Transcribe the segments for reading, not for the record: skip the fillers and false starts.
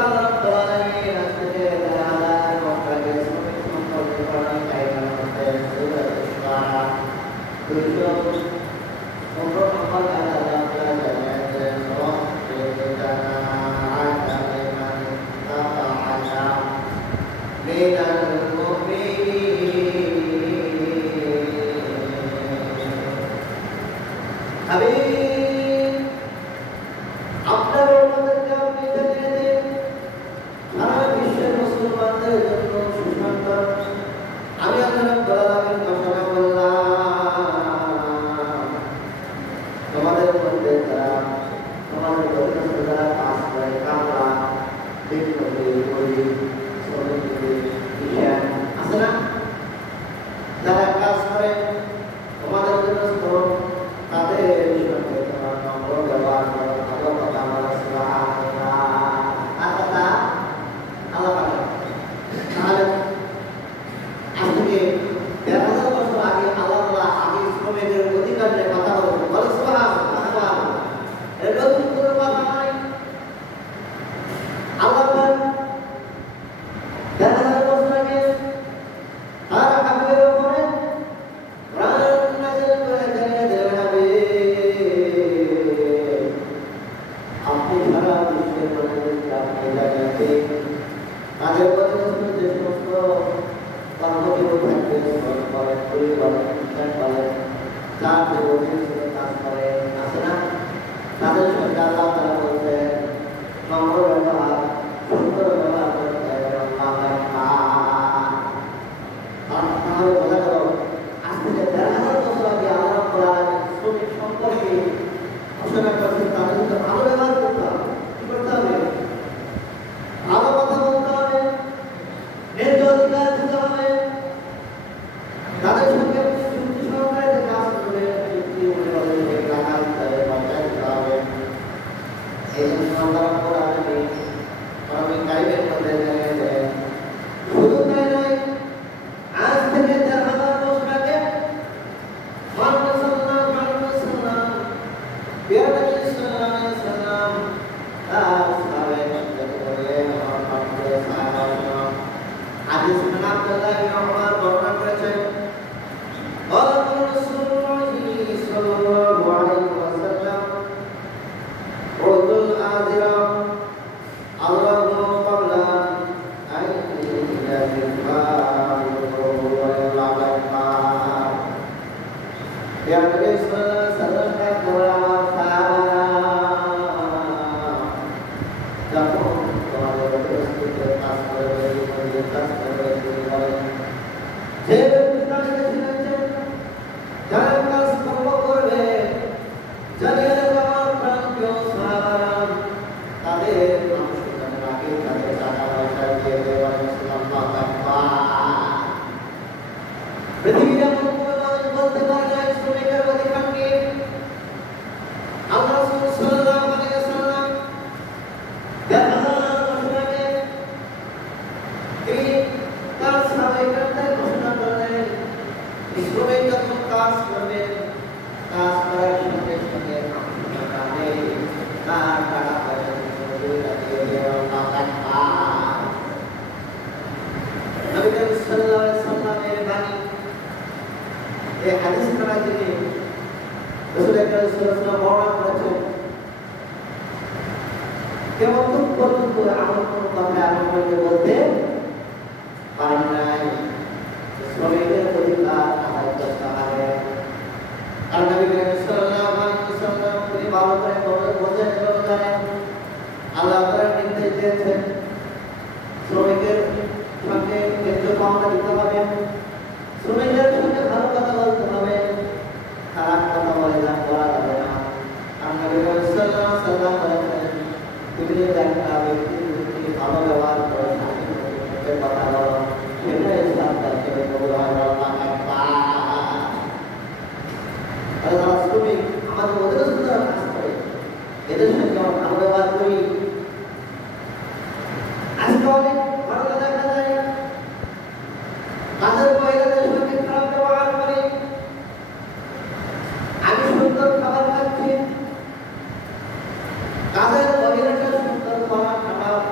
আল্লাহ রাব্বুল আলামিন আজকে তাআলা কন্ট্রাক্টে শ্রমিক সম্পর্কে কোরআন কারিমের মধ্যে সূরা ইসরা 215 নম্বর আয়াত আল্লাহ তাআলা জানিয়েছেন মিনাল মুমিনিন হাবিব আপনার উম্মতকে আপনি জানিয়ে দিন সারা বিশ্বের মুসলমানদের জন্য সুসংবাদ আমি আল্লাহ রাব্বুল আলামিন ঘোষণা করলাম তোমাদের মধ্যে যারা তোমাদের অধীনস্থ যারা কাজ করে কামলা দিনমজুর গরিব শ্রমিক কিষান আছে না যারা কাজ করে তোমাদের অধীনস্থ তাদের সঙ্গে তোমার নম্র ব্যবহার করো ভালো কথা বলো সুবহানাল্লাহ আর কথা আল্লাহ পাক তাহলে আজকে ১,০০০ বছর আগে আল্লাহ তাআলা আগে শ্রমিকের অধিকার নিয়ে কথা বলেছেন বলো সুবহানাল্লাহ এর নতুন কোনো কথা নাই আল্লাহ পাক ১,০০০ বছর আগে আর হাবিবের উপরে কোরআন নাযিল করে জানিয়ে দিলেন হাবিব আপনি সারা বিশ্বের মানুষকে আপনি জানিয়ে দিন তাদের অধীনস্থ যে সমস্ত কর্মজীবী থাকবে শ্রম করেন কুলি করেন খ্রিস্টান করেন যার যে অধীনস্থ কাজ করে আছে না তাদের সঙ্গে আল্লাহ তাআলা বলছেন নম্র ব্যবহার সুন্দর ব্যবহার করতে হবে তাহলে বোঝা গেল আজ থেকে ১,৫০০ বছর আগে আল্লাহ রাব্বুল আলামিন শ্রমিক সম্পর্কে ঘোষণা করেছেন তাদের সাথে ভালো ব্যবহার করতে হবে কি করতে হবে ভালো কথা বলতে হবে ন্যায্য অধিকার দিতে হবে তাদের সঙ্গে চুক্তি সহকারে যে কাজ করবে চুক্তি অনুযায়ী সেই টাকা দিতে হবে পঞ্চায়েত দিতে হবে এই জন্য আল্লাহ রাব্বুল আলামিন কোরআন কারিমের মধ্যে জানিয়ে দেন শুধু তাই নয় আজ থেকে ১,০০০ বছর আগে মুহাম্মদ সাল্লাল্লাহু আলাইহি ওয়াসাল্লাম বিয়াদবি সাল্লাল্লাহু আলাইহি ওয়াসাল্লাম তার সাহাবায়ে করে মুহাম্মদ সাল্লাল্লাহু হাদিস में আব্দুল্লাহ ইবনে উমর বর্ণনা করেছেন قال رسول الله صلى الله عليه وسلم عود الآذرة الله قبل أن يجفا يا نبي صلى الله عليه وسلم যখন তোমাদের উপস্থিত কাজ করবে কাজ করবে যে ব্যক্তি কাজে ছিলেন যারা কাজ কর্ম করবে জানিয়ে দেওয়া প্রান্তীয় সাহাবারা তাদের মানুষের আগে তাদের টাকা পয়সা দিয়ে দেওয়া পৃথিবীর এমন কোনো মানুষ বলতে পারে না শ্রমিকের অধিকার কি আল্লাহ রাসূল সাল্লাল্লাহু আলাইহি ওয়াসাল্লাম তিনি তার সাহাবায়ে ঘোষণা করলেন শ্রমিক যখন কাজ করবে কাজ করার সঙ্গে সঙ্গে তার টাকা পয়সা দিয়ে দেওয়া নবী করিম সাল্লাল্লাহু আলাইহি ওয়াসাল্লামের বাণী এই হাদিস দ্বারা তিনি রাসূল আকরাম সাল্লাল্লাহু আলাইহি ওয়াসাল্লাম বর্ণনা করেছেন কেমন পর্যন্ত এমন কোন কথা আমাকে বলতে পারেন নাই শ্রমিকের অধিকার আদায় করতে হবে আর নবী করিম সাল্লাল্লাহু আলাইহি ওয়াসাল্লাম তিনি ভালো করে বোঝেন জানেন আল্লাহ তাআলা নির্দেশ দিয়েছেন শ্রমিকের সঙ্গে ন্যায্য পাওনা দিতে হবে শ্রমিকের সঙ্গে ভালো কথা বলতে হবে খারাপ কথা বলা যাবে না আর নবী করিম সাল্লাল্লাহু আলাইহি ওয়াসাল্লাম বলেছেন তুমি যদি একটা ব্যক্তির যদি ভালো ব্যবহার করো সাথে কথা বলো সেটা ইসলাম তাকে কবুল হয় আল্লাহ আকবার আল্লাহ শ্রমিক আমাদের অধীনস্থ যারা কাজ করে এদের সঙ্গে আমরা ভালো ব্যবহার করি আজকে অনেক ঘটনা দেখা যায় কাজের মহিলাদের সঙ্গে খারাপ ব্যবহার করে আমি সুন্দর খাবার খাচ্ছি কাজের মহিলাটা সুন্দর খাবার খাওয়া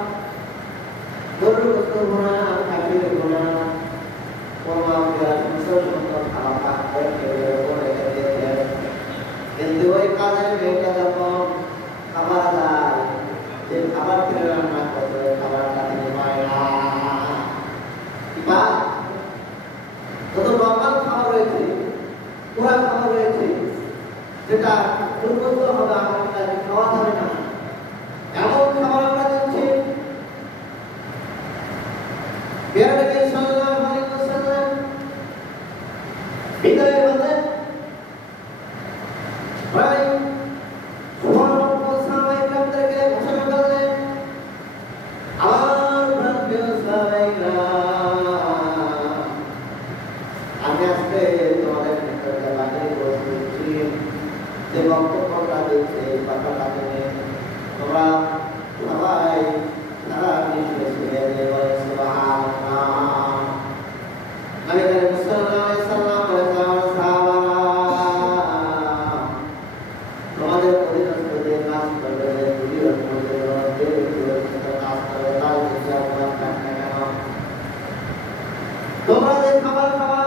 কাজ করবে ভিডিওর মধ্যে যে ভিডিওর মধ্যে কাজ করবে তার কিছু অপরাধ থাকবে না কেন? তোমরা যে খাবার খাওয়া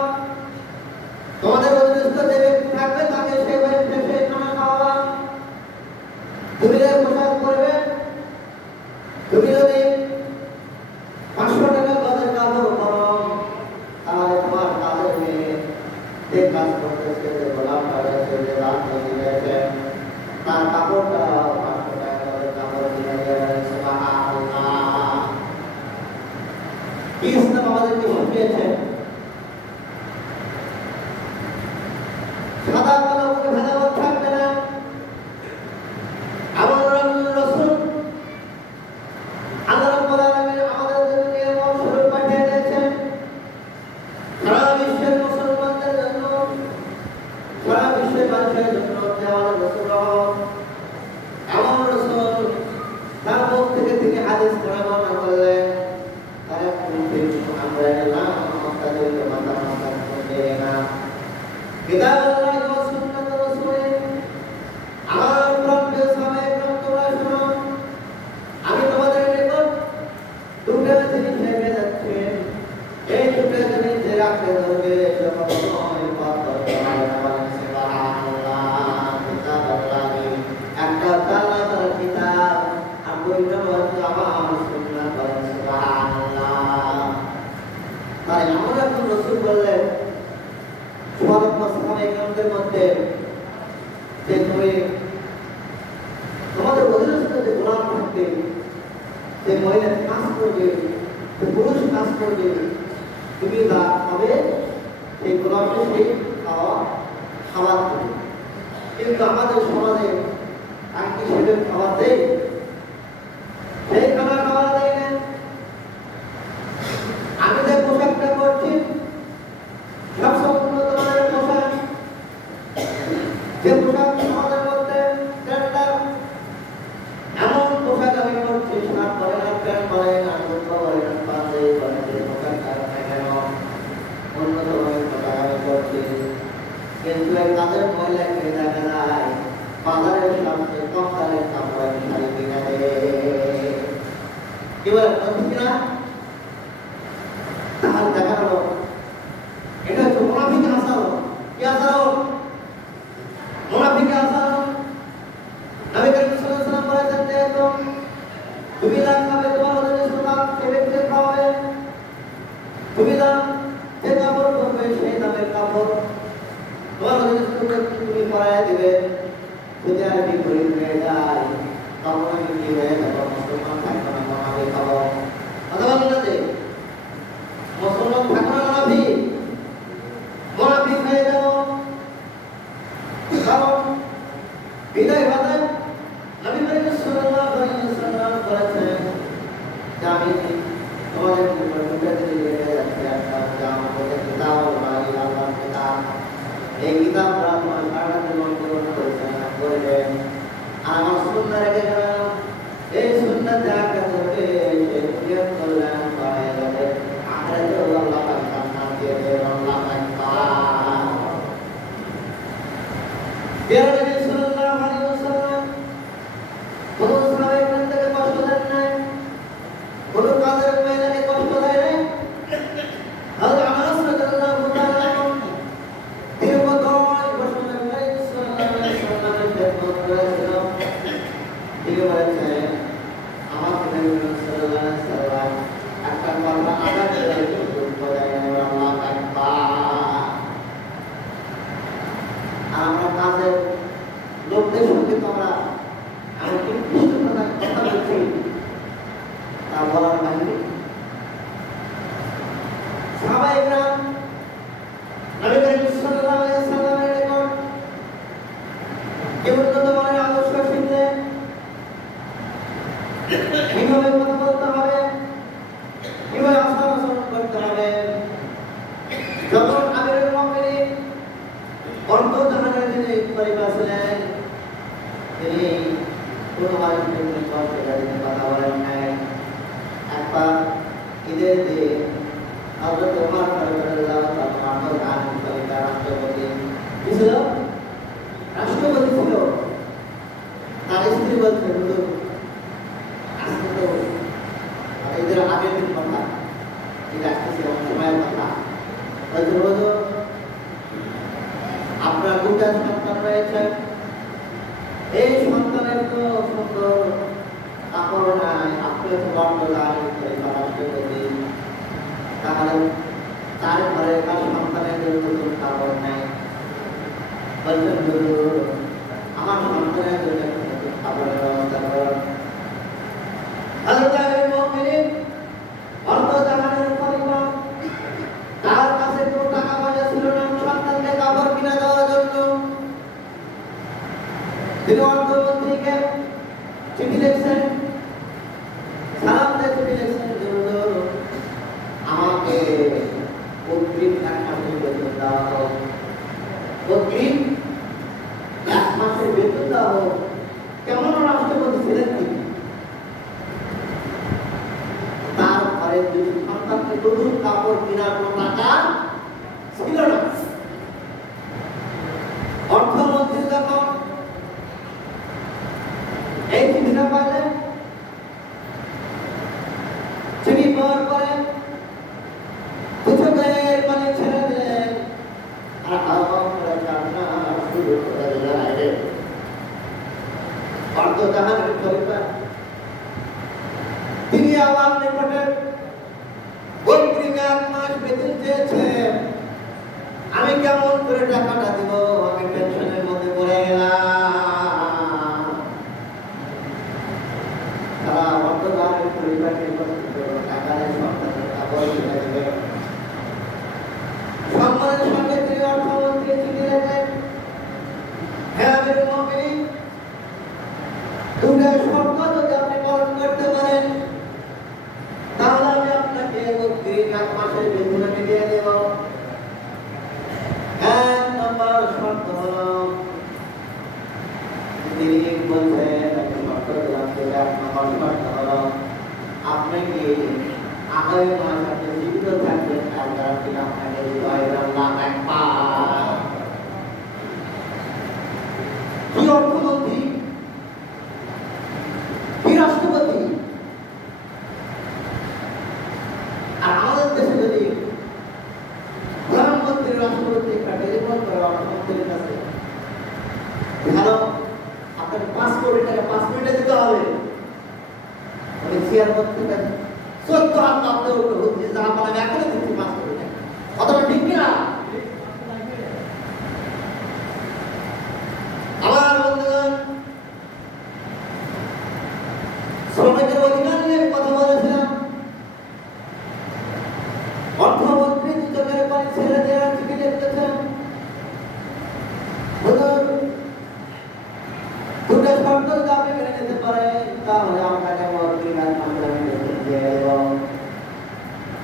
তোমাদের অধীনস্থ যে ব্যক্তি থাকবে তাকে সেই খানা খাওয়াবা। তুমি যে পোশাক করবে, তুমি যদি 500 টাকা গজের কাপড় পরো তাহলে তোমার কাজের মেয়ে যে কাজ করতেছে, যে গোলাপ কাটাচ্ছে, যে লাভ দিয়েছে তার কাপড়টা 500 টাকা গজের কাপড় দিয়ে দেবে। সুবহানাল্লাহ। ইসলাম আমাদেরকে শিখিয়েছে সাদা কালো কোনো ভেদাভেদ থাকবে না। আমার রাসূল আল্লাহ রাব্বুল আলামিন আমাদের জন্য নিয়ম স্বরূপ পাঠিয়ে দিয়েছেন সারা বিশ্বের মুসলমানদের জন্য, সারা বিশ্বের মানুষের জন্য যে আমাদের রাসূল এমন রাসূল তার মুখ থেকে তিনি হাদিস বর্ণনা করলেন তারা কুনতুম আমরা এলাম আমাদের মাতা মাতা করবে না কিতাব আল্লাহ ওয়া সুন্নাত রাসূলের। আমার প্রিয় সাহাবায়ে کرام তোমরা শুনো, আমি তোমাদের নিকট দুটো জিনিস রেখে যাচ্ছি, এই দুটো জিনিস যে রাখতে ধরবে সে কখনোই পথ করতে পারবে না। বলেন সুবহানাল্লাহ। কিতাব আল্লাহ, একটা আল্লাহ তাআলার কিতাব আর দুইটা হচ্ছে আমার সুন্নাত। বলেন সুবহানাল্লাহ। তাই আমরা কোন রাসূল বললেন সাহাবায়ে-কেরামদের মধ্যে যে তুমি তোমাদের অধীনস্থ যে গোলাম থাকবে, যে মহিলা কাজ করবে, যে পুরুষ কাজ করবে, তুমি তা হবে সেই গোলামকে সেই খাবার দেবে। কিন্তু আমাদের সমাজে আর কি সেটা খাবার দেয়? সেই খাবার দেয় না। আমি যে পোশাকটা করছি সব সম্পূর্ণ তোমাদের পোশাক, যে পোশাক সমাজের মধ্যে এমন পোশাক আমি করছি, শার্ট পরে না, প্যান্ট পরে না, জুতো পরে না, পাঞ্জাবি পরে না, যে পোশাক কারণে কেন উন্নত ধরনের পোশাক আমি করছি। কিন্তু এই কাজের মহিলাকে দেখা যায় বাজারের সবচেয়ে কম দামের কাপড় আমি শাড়ি কিনে দেয়। কি বলেন ঠিক না? তাহলে দেখা গেল এটা হচ্ছে মুনাফিক আচরণ। কি আচরণ? মুনাফিক আচরণ। নবী করিম সাল্লাল্লাহু আলাইহি ওয়াসাল্লাম বলেছেন যে তুমি যা খাবে তোমার অধীনস্থ সে ব্যক্তিকে খাওয়াবে, তুমি যা যে কাপড় পরবে সেই দামের কাপড় তোমার অধীনস্থ তুমি পরায় দিবে। যদি আর বিপরীত হয়ে যায় তখন আমি কি হয়ে যাবো? মুসলমান থাকবো না, মুনাফিক হবো। কথা বলেন না যে মুসলমান থাকবো না, মুনাফিক হয়ে যাবো। কারণ বিদায় বাদে নবী করিম সাল্লাল্লাহু আলাইহি ওয়াসাল্লাম বলেছেন যে আমি তোমাদের নিকট দুটো জিনিস রেখে যাচ্ছি। একটা হচ্ছে আমাদের কিতাব আল্লাহর কিতাব। এই কিতাবটা তোমার সারা জীবন পূরণ পরিচালনা করবে। আর আমার সুন্নাহ রেখে গেলাম, এই সুন্নাহ যা করবে সে দুনিয়ার কল্যাণ পাবে, যাবে আখিরাতেও আল্লাহ পাক জান্নাত দিয়ে দেবেন। আল্লাহ আকবার। প্রিয় নবী সাল্লাল্লাহু আলাইহি ওয়াসাল্লাম কোন সাহাবায়ে-কেরাম থেকে কষ্ট দেন নাই, কোন কাজের মহিলাকে কষ্ট দেয় নাই। হযরত আনাস রাদিয়াল্লাহু তাআলা দীর্ঘ 10 বছর নবী সাল্লাল্লাহু আলাইহি ওয়াসাল্লামের খেদমত করেছিলেন। তিনি বলেছেন আমার নবী সাল্লাল্লাহু আলাইহি ওয়াসাল্লাম একটা কথা আদা করে দুঃখ দেয় না। আল্লাহু আকবার। আমরা কাজের লোকদের সঙ্গে তোমরা আমি নির্দিষ্ট কথা বলছি তা বলার বাইরে। সাহাবায়ে-কেরাম নবী করিম সাল্লাল্লাহু আলাইহি ওয়াসাল্লামের নিকট এই উন্নত মানের আদর্শ শিখলেন, কিভাবে কথা বলতে হবে, কিভাবে আচরণ করতে হবে। যখন আমিরুল মুমিনিন অন্তর্জাহানের যিনি খলিফা ছিলেন, তিনি কোনো মানুষের নিকট কথা বলেন নাই। একবার ঈদের দিন হযরত ওমর রাদিয়াল্লাহু তাআলা রাষ্ট্রপতি ছিল, তার স্ত্রী বলছে হুজুর আজকে তো এদের আগের দিন কথা, যেটা আসতেছে সময়ের কথা, বলছে হুজুর আপনার দুটা সন্তান রয়েছে, এই সন্তানের তো সুন্দর কাপড় নাই, আপনি তো বন্ধ নাই তাহলে তার ঘরে কার সন্তানের জন্য কোনো কাপড় নাই, বলছেন হুজুর আমার সন্তানের জন্য কাপড়ের ব্যবস্থা করুন। তার কাছে কোনো টাকা পয়সা ছিল না সন্তানকে কাপড় কিনে দেওয়ার জন্য। তিনি অর্থমন্ত্রীকে চিঠি লিখছেন, সালাম দিয়ে চিঠি লিখছেন, আমাকে অগ্রিম 1 মাসের বেতন দেওয়া হোক, অগ্রিম 1 মাসের বেতন দেওয়া হোক। কেমন রাষ্ট্রপতি ছিলেন তিনি? তার ঘরে দুই সন্তানকে নতুন কাপড় কেনার কোনো টাকা ছিল না। অর্থমন্ত্রী যখন এই চিঠিটা পাইলেন, চিঠি পাওয়ার পরে পুছকের মানে ছেড়ে দিলেন আর আওয়াজ করে কান্না শুরু করে দিলেন। অর্থজাহানের খলিফা তিনি আমার নিকটে অগ্রিম 1 মাস বেতন চেয়েছে, আমি কেমন করে টাকাটা দিব, আমি টেনশনের মধ্যে পড়ে গেলাম। তারা অর্থজাহানের খলিফাকে টাকা নেই, সন্তানের কাপড় কিনে দেবে। সম্মানের সঙ্গে তিনি অর্থমন্ত্রী চিঠি লেখেন, হ্যাঁ আমিরুল মুমিনিন, দুটো শর্ত যদি আপনি পালন করতে পারেন তাহলে আমি আপনাকে অগ্রিম 1 মাসের বেতন আমি দিয়ে দেব। 1 নম্বর শর্ত হলো, তিনি বলছেন আমি শর্ত দিলাম, 1 নম্বর শর্ত হলো আপনি কি আগামী মাস আপনি জীবিত থাকবেন তার গ্যারান্টি আপনাকে দিতে হয় 1 লাখ একবার। কি অর্থমন্ত্রী, কি রাষ্ট্রপতি! আর আমাদের দেশে যদি প্রধানমন্ত্রী রাষ্ট্রপতি একটা টেলিফোন করে অর্থমন্ত্রীর কাছে, হ্যালো আপনাকে 5 কোটি টাকা 5 মিনিটে দিতে হবে, আমি চেয়ার করতে পারি 14 হাত আপনি হচ্ছে যা বলেন এখনই দিচ্ছি 5 কোটি টাকা। কথাটা ঠিক কিনা? আমার বন্ধুগণ, শ্রমিকের অধিকার নিয়ে কথা বলেছিলাম। অর্থমন্ত্রী দুচকের পানি ছেড়ে দেওয়ার চিঠি লিখতেছেন, হুজুর দুটো শর্ত যদি আপনি মেনে নিতে পারেন তাহলে আপনাকে অগ্রিম 1 মাসের আমি বেতন দিয়ে দেব।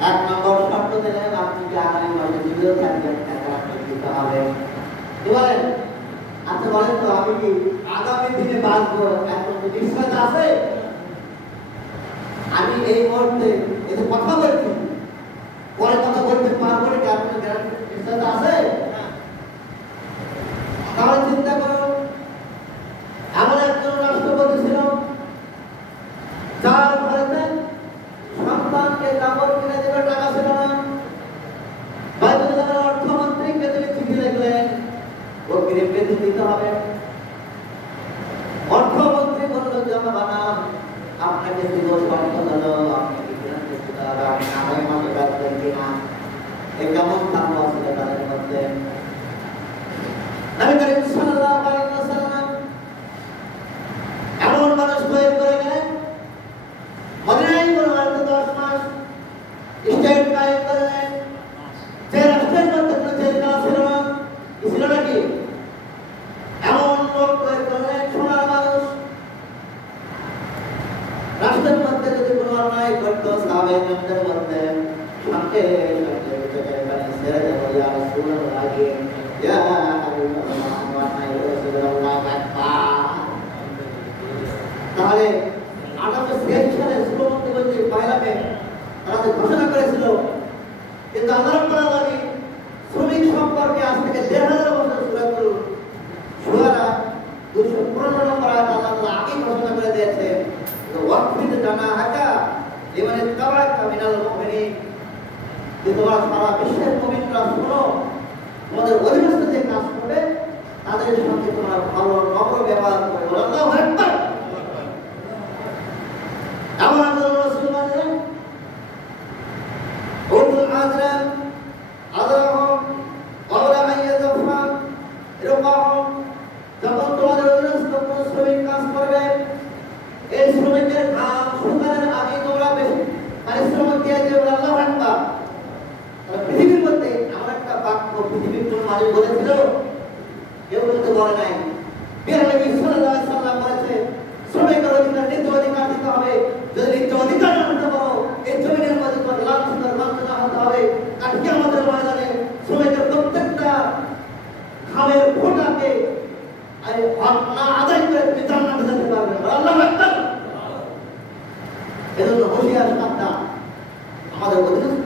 1 নম্বর শর্ত দিলেন আপনি কি আগামী মাসে জীবিত থাকবেন টাকা আপনাকে দিতে হবে। কি বলেন? আচ্ছা বলেন তো আমি কি আগামী দিনে বাঁচবো এত নিশ্চয়তা আছে? আমি এই মুহূর্তে এই যে কথা বলছি পরে কথা বলতে পারবো না, আপনার গ্যারান্টি আছে? তাহলে চিন্তা করুন, এমন একজন রাষ্ট্রপতি ছিল যার ঘরেতে সন্তানকে কাপড় কিনে দেবার টাকা ছিল না। বাইতুল্লাহের অর্থমন্ত্রীকে তিনি চিঠি লিখলেন অগ্রিম বেতন দিতে হবে। অর্থমন্ত্রী বলল জনাবানা আপনাকে দিব শর্ত হলো আপনি কি কিনা দিতে হবে, আপনি আগামী মাসে বেতন কিনা। এই কেমন কাম ছিল তাদের মধ্যে। নবী করিম সাল্লাল্লাহু আলাইহি ওয়াসাল্লাম এমন মানুষ তৈরি করে গেলেন, মদিনায় মুনাওয়ারাতে 10 মাস স্টেট কায়েম করলেন। যে রাষ্ট্রের মধ্যে কোনো জেলখানা ছিল না, ছিল নাকি? এমন লোক তৈরি করলেন, সোনার মানুষ। রাষ্ট্রের মধ্যে যদি কোনো অন্যায় করতো সাহাবায়ে-কেরামদের মধ্যে সঙ্গে সঙ্গে ভিতরে পানি ছেড়ে দেব, ইয়া রাসূলুল্লাহ, ইয়া হাবিবাল্লাহ, অন্যায় রাসূলুল্লাহ আকবার। তাহলে 1886 সালে শ্রমমন্ত্রী বলছে পয়লামে তারা যে ঘোষণা করেছিল, কিন্তু আল্লাহ রাব্বুল আলামিন শ্রমিক সম্পর্কে আজ থেকে 1500 বছর সূরাতুল শুআরা 215 নম্বর আয়াত আল্লাহ তোমরা সারা বিশ্বের মুমিনরা শোনো, তোমাদের অধীনস্থ যে কাজ করবে তাদের সঙ্গে তোমরা ভালো নম্র ব্যবহার করে। বলো আল্লাহু আকবার। এমন একজন রাসূল বলেন, উলুল আযরাম আযরাহুম ওয়ালা আইয়াযফা ইরকাহুম, যখন তোমাদের অধীনস্থ কোন শ্রমিক কাজ করবে, এই শ্রমিকের ঘাম শুকানোর আগে তোমরা বেশি পরিশ্রম দিয়ে দেবে। বলো আল্লাহু আকবার। পৃথিবীর মধ্যে এমন একটা বাক্য পৃথিবীর কোন মানুষ বলেছিল? কেউ কিন্তু বলে নাই। বের নবী সাল্লাল্লাহু আলাইহি সাল্লাম বলেছে, শ্রমিকের অধিকার ন্যায্য অধিকার দিতে হবে। যদি ন্যায্য অধিকার না দিতে পারো, এই জমিনের মধ্যে তোমার লাঞ্ছনার বঞ্চনা হতে হবে। আর কিয়ামতের ময়দানে শ্রমিকের প্রত্যেকটা ঘামের ফোঁটাকে হক না আদায় করে তুমি জান্নাতে যেতে পারবে না। আল্লাহু আকবার। এজন্য হুঁশিয়ার সাবধান। আমাদের অধীনস্থ